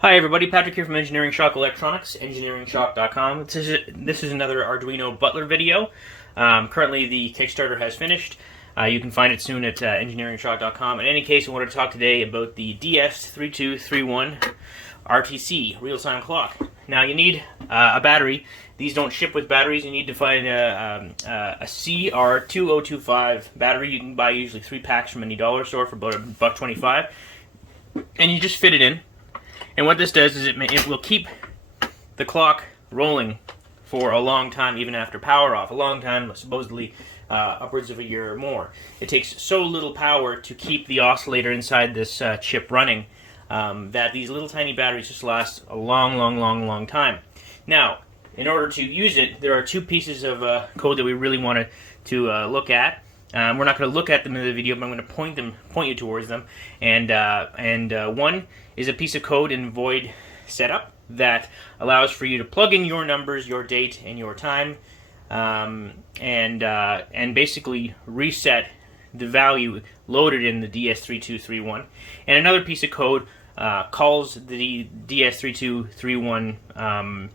Hi everybody, Patrick here from Engineering Shock Electronics, engineeringshock.com. This is another Arduino Butler video. Currently the Kickstarter has finished. You can find it soon at engineeringshock.com. In any case, I wanted to talk today about the DS3231 RTC real-time clock. Now you need a battery. These don't ship with batteries. You need to find a CR2025 battery. You can buy usually 3 packs from any dollar store for about $1.25. And you just fit it in. And what this does is it will keep the clock rolling for a long time, even after power off. A long time, supposedly upwards of a year or more. It takes so little power to keep the oscillator inside this chip running that these little tiny batteries just last a long time. Now, in order to use it, there are 2 pieces of code that we really want to look at. We're not going to look at them in the video, but I'm going to point you towards them. And one is a piece of code in void setup that allows for you to plug in your numbers, your date, and your time, and basically reset the value loaded in the DS3231. And another piece of code calls the DS3231.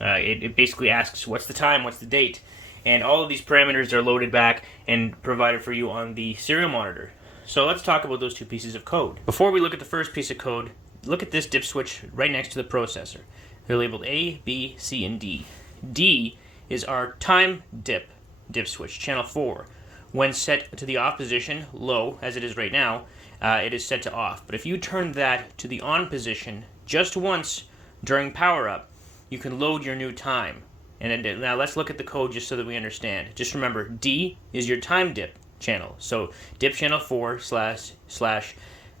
It basically asks what's the time, what's the date. And all of these parameters are loaded back and provided for you on the serial monitor. So let's talk about those 2 pieces of code. Before we look at the first piece of code, look at this dip switch right next to the processor. They're labeled A, B, C, and D. D is our time dip switch, channel 4. When set to the off position, low, as it is right now, it is set to off. But if you turn that to the on position just once during power up, you can load your new time. And now let's look at the code just so that we understand. Just remember, D is your time dip channel. So dip channel 4 /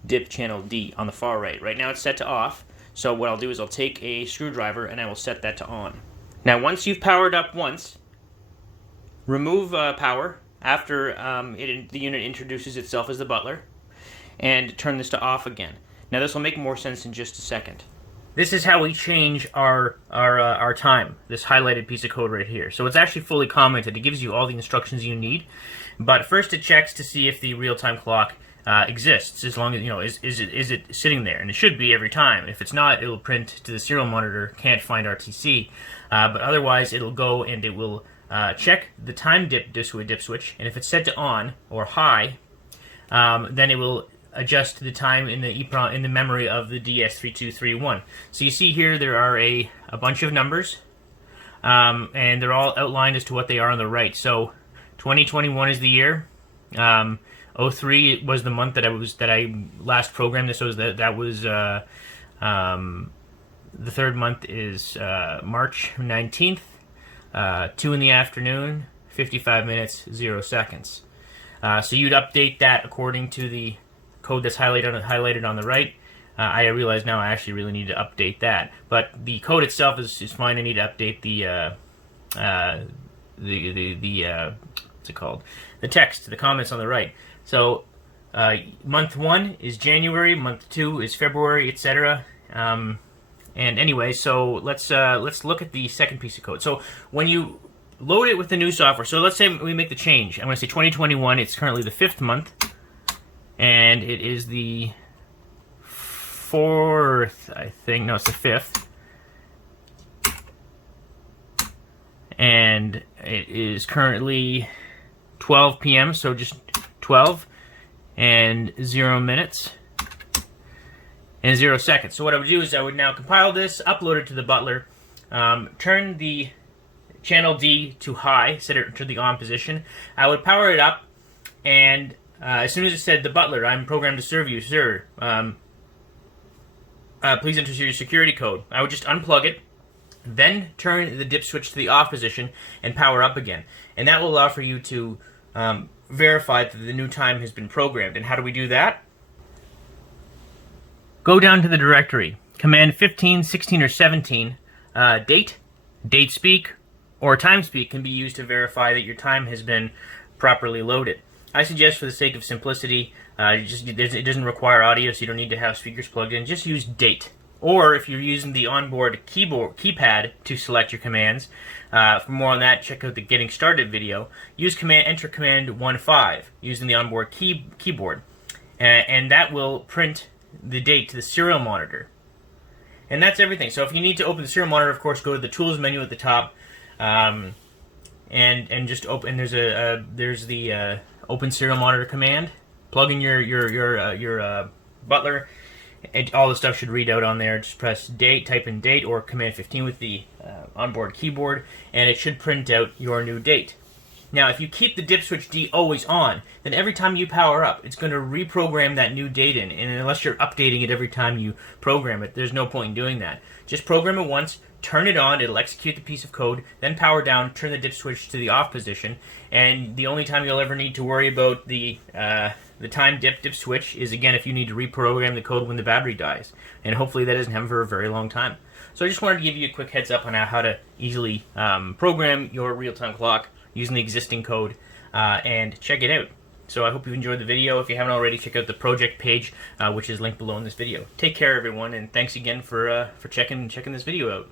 dip channel D on the far right. Right now it's set to off. So what I'll do is I'll take a screwdriver and I will set that to on. Now once you've powered up once, remove power after the unit introduces itself as the Butler, and turn this to off again. Now this will make more sense in just a second. This is how we change our time, this highlighted piece of code right here. So it's actually fully commented. It gives you all the instructions you need. But first it checks to see if the real-time clock exists, as long as, you know, is it sitting there? And it should be every time. If it's not, it will print to the serial monitor, can't find RTC. But otherwise, it'll go and it will check the time dip switch. And if it's set to on or high, then it will adjust the time in the memory of the DS3231. So you see here there are a bunch of numbers, and they're all outlined as to what they are on the right. So 2021 is the year. 03 was the month that I last programmed this. So the 3rd month is March 19th, 2 in the afternoon, 55 minutes, 0 seconds. So you'd update that according to the code that's highlighted on the right. I realize now I actually really need to update that, but the code itself is fine. I need to update what's it called? The text, the comments on the right. So month 1 is January, month 2 is February, etc. And anyway, so let's look at the second piece of code. So when you load it with the new software, so let's say we make the change. I'm going to say 2021. It's currently the 5th month. And it is the 4th, I think. No, it's the 5th. And it is currently 12 p.m., so just 12 and 0 minutes and 0 seconds. So what I would do is I would now compile this, upload it to the Butler, turn the channel D to high, set it to the on position. I would power it up, and as soon as it said, "The Butler, I'm programmed to serve you, sir. Please enter your security code," I would just unplug it, then turn the dip switch to the off position and power up again. And that will allow for you to verify that the new time has been programmed. And how do we do that? Go down to the directory. Command 15, 16, or 17, date speak, or time speak can be used to verify that your time has been properly loaded. I suggest, for the sake of simplicity, it doesn't require audio, so you don't need to have speakers plugged in. Just use date. Or if you're using the onboard keypad to select your commands, for more on that, check out the Getting Started video. Enter command 15 using the onboard keyboard, and that will print the date to the serial monitor. And that's everything. So if you need to open the serial monitor, of course, go to the Tools menu at the top, and just open. There's the Open Serial Monitor command. Plug in your Butler. All the stuff should read out on there. Just press date, type in date, or Command 15 with the onboard keyboard, and it should print out your new date. Now, if you keep the dip switch D always on, then every time you power up, it's going to reprogram that new date in. And unless you're updating it every time you program it, there's no point in doing that. Just program it once, turn it on, it'll execute the piece of code, then power down, turn the dip switch to the off position, and the only time you'll ever need to worry about the time dip switch is, again, if you need to reprogram the code when the battery dies. And hopefully that doesn't happen for a very long time. So I just wanted to give you a quick heads up on how to easily program your real-time clock using the existing code, and check it out. So I hope you enjoyed the video. If you haven't already, check out the project page, which is linked below in this video. Take care, everyone, and thanks again for checking this video out.